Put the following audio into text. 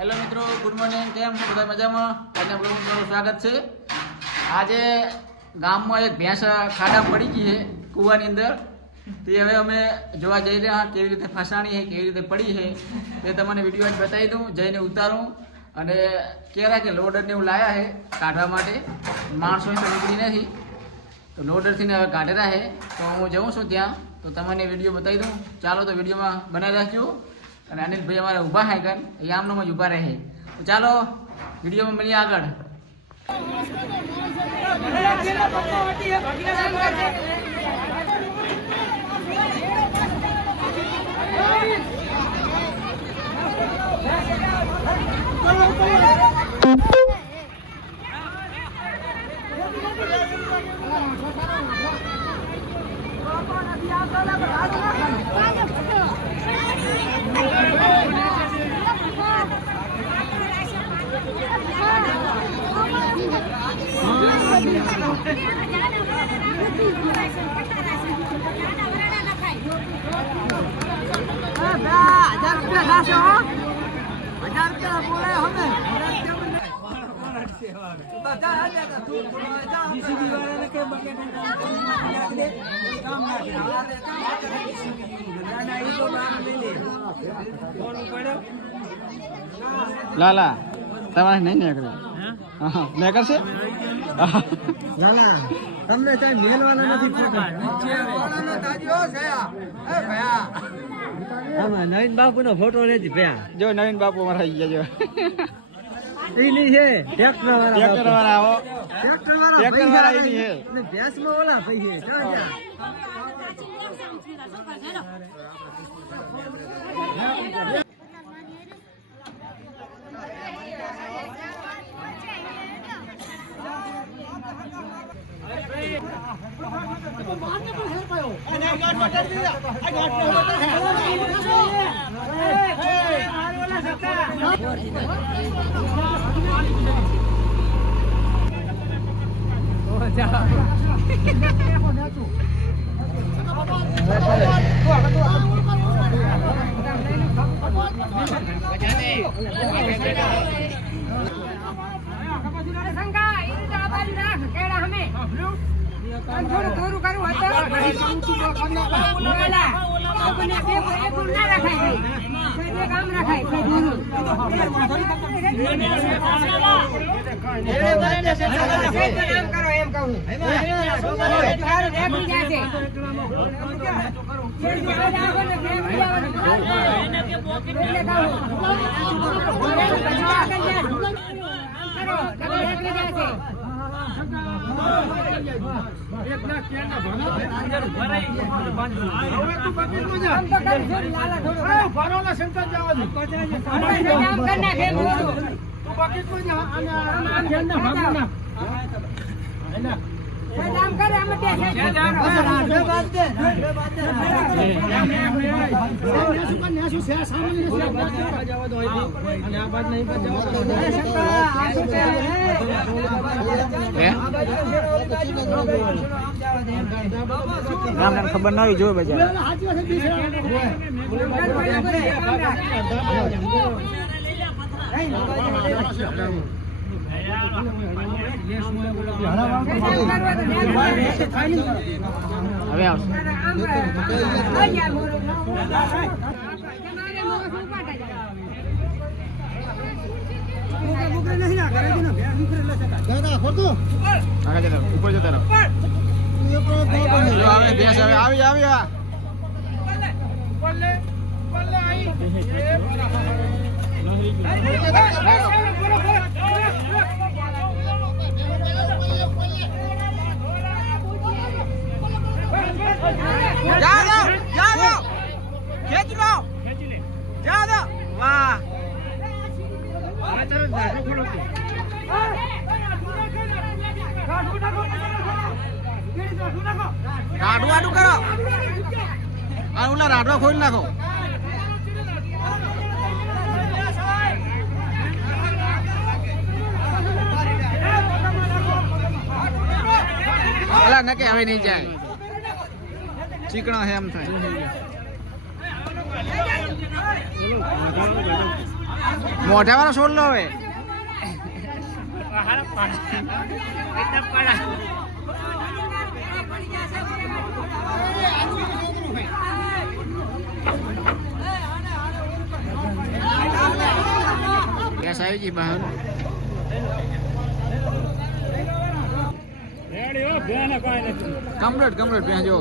Hello મિત્રો, good morning. કેમ છો બધા? મજામાં? આજના બ્લોગમાં તમારું સ્વાગત છે. આજે ગામમાં એક ભેંસ ખાડામાં પડી ગઈ છે કૂવાની અંદર. તે હવે અમે જોવા જઈ રહ્યા કેવી રીતે ફસાણી છે, કેવી રીતે પડી છે તે તમને વિડીયો જ બતાવી દઉં, જઈને ઉતારું. અને કહેવાય કે લોડરને એવું લાવ્યા છે કાઢવા માટે. માણસો તો નીકળી નથી, તો લોડરથી હવે કાઢેલા છે. તો હું જઉં છું ત્યાં, તો તમને વિડીયો બતાવી દઉં. ચાલો તો વિડીયોમાં બનાવી રાખજો. અને અનિલભાઈ અમારે ઊભા છે કાન એ આમનામાં જ ઊભા રહે. તો ચાલો વિડીયોમાં મળીએ આગળ. લાલા તમારે નહીં નીકળે? નીકળશે? તમને કઈ મેલવાના નથી. નવીન બાપુ નો ફોટો નથી ભયા. જો નવીન બાપુ અમારા આવી ગયા. જો એની છે ટ્રેક્ટર વાળા આવો. ટ્રેક્ટર વાળા એની છે. ભેંસ માં ઓલા પૈસે ખબર ના હોય. જો બજાર હવે આવશે. ઉપર જતા રહો. આવે ભેંસ હવે આવી આવી. રાડું આડું કરો. ઓલા રાડવા ખોલી નાખો. ઓલા નકે હવે નહીં જાય. ચીકણા હે એમ થાય. મોઢા વાળો છોડ લો હવે ગેસ આવી ગઈ બહાર કમ્પ્લીટ ભેંસ જો